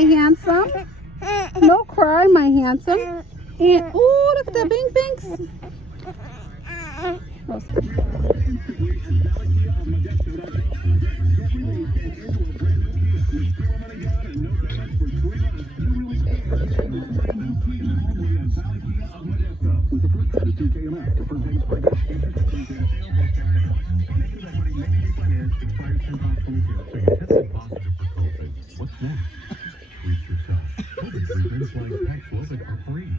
handsome. No cry, my handsome. And, oh, look at the bing binks. What's next? Treat yourself. COVID treatments like Paxlovid are free.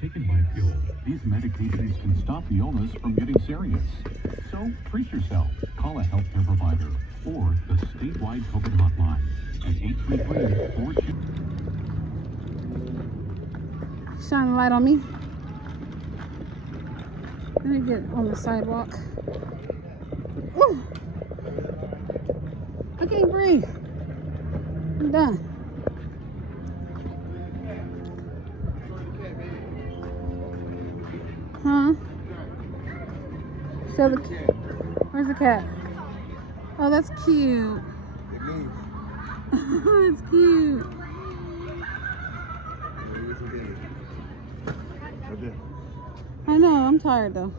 Taken by pill, these medications can stop the illness from getting serious. So treat yourself. Call a healthcare provider or the statewide COVID hotline at 833-42. Shine a light on me. Let me get on the sidewalk. Ooh. I can't breathe. I'm done. Huh? Show the cat. Where's the cat? Oh, that's cute. It's cute. I know, I'm tired though.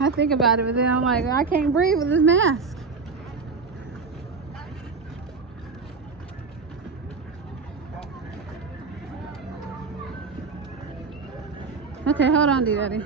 I think about it, but then I'm like, I can't breathe with this mask. Okay, hold on, D-Daddy.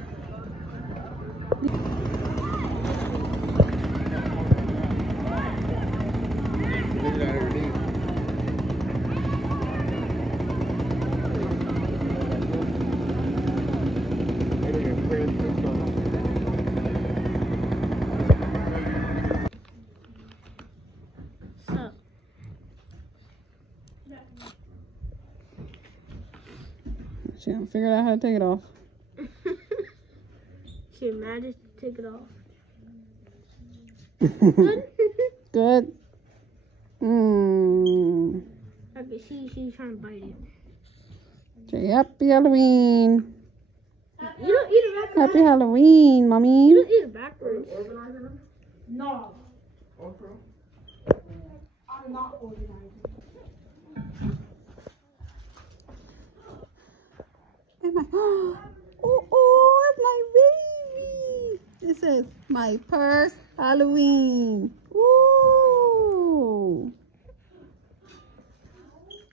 She haven't figured out how to take it off. She managed to take it off. Good. I can see she's trying to bite it. Say happy Halloween. You don't eat it backwards. Happy Halloween, mommy. You don't eat it backwards. No. I'm not organizing. Oh, it's my baby. It says my first Halloween. Ooh.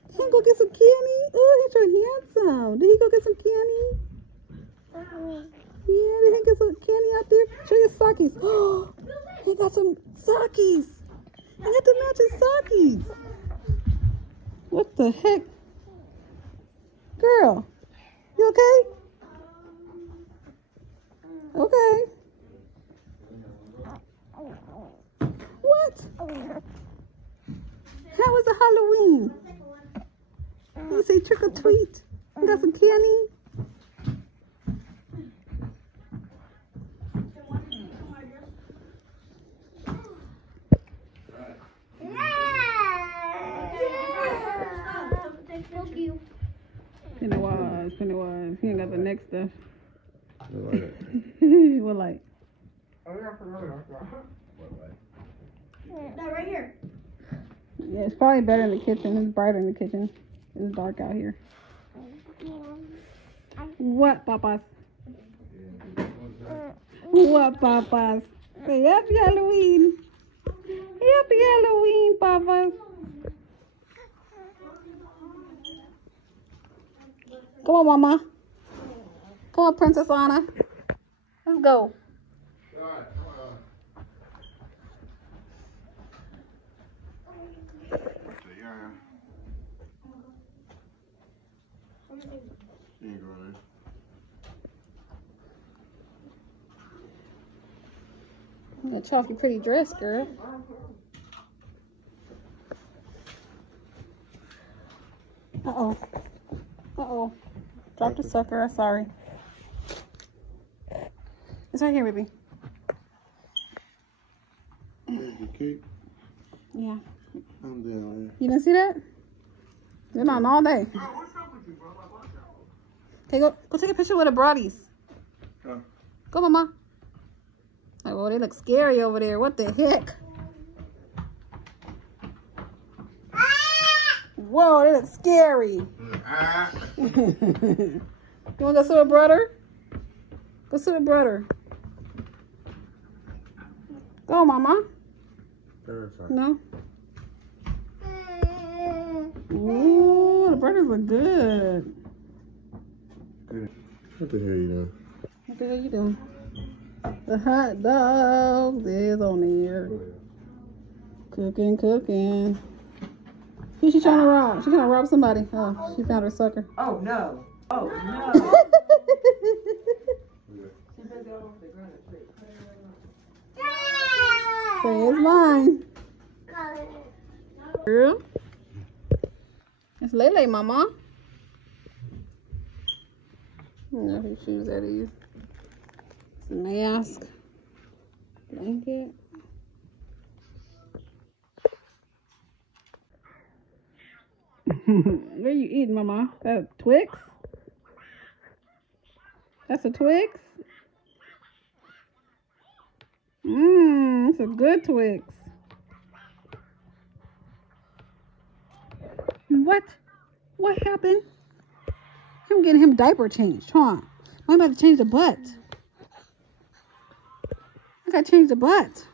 He can go get some candy. Oh, he's so handsome. Did he go get some candy? Yeah, did he get some candy out there? Show your sockies. Oh, he got some sockies. I got to match his sockies. What the heck? Girl, you okay? Okay. What? How was the Halloween? You say trick or treat? You got some candy? Pennywise. He ain't got the next stuff. What light? No, right here. Yeah, it's probably better in the kitchen. It's brighter in the kitchen. It's dark out here. What, papas? What, papas? Say happy Halloween. Happy Halloween, papas. Come on, mama. Come on, Princess Anna. Let's go. A chalky pretty dress, girl. Uh-oh. Uh-oh. Dropped a sucker. Sorry. It's right here, baby. Yeah. I'm down. You didn't see that? Been on all day. Okay, go take a picture with the broadies. Go, mama. Like, oh, they look scary over there. What the heck? Whoa, that looks scary. You want to go sit with brother? Go sit with brother. Go, mama. No? Ooh, the burgers look good. What the hell you doing? What the hell you doing? The hot dog is on there. Cooking, cooking. Who's she trying to rob? She's trying to rob somebody. Oh, she found her sucker. Oh no. Oh no. Say it's mine. Girl. It's Lele, mama. I don't know whose shoes that is. It's a mask. Blanket. What are you eating, mama? That a Twix? That's a Twix? Mmm, it's a good Twix. What? What happened? I'm getting him diaper changed, huh? I'm about to change the butt. I gotta change the butt.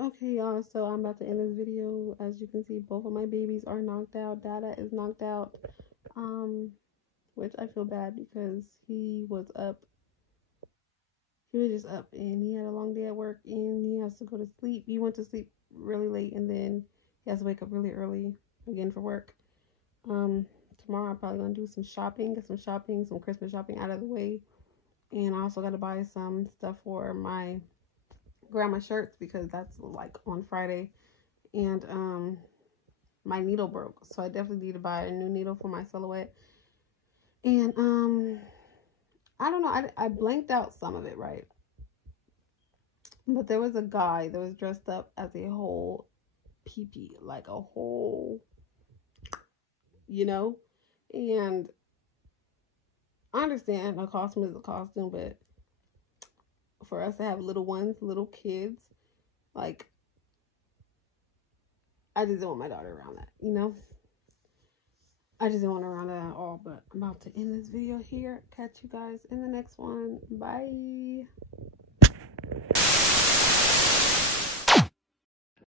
Okay, y'all, so I'm about to end this video. As you can see, both of my babies are knocked out. Dada is knocked out, which I feel bad because he was up. He was just up, and he had a long day at work, and he has to go to sleep. He went to sleep really late, and then he has to wake up really early again for work. Tomorrow I'm probably gonna do some shopping, some Christmas shopping out of the way, and I also got to buy some stuff for my grandma shirts because that's like on Friday, and my needle broke, so I definitely need to buy a new needle for my silhouette. And I don't know, I blanked out some of it, right? But there was a guy that was dressed up as a whole pee-pee, like a whole, you know. And I understand a costume is a costume, but for us to have little ones, little kids, like, I just don't want my daughter around that, you know? I just don't want her around that at all. But I'm about to end this video here. Catch you guys in the next one. Bye.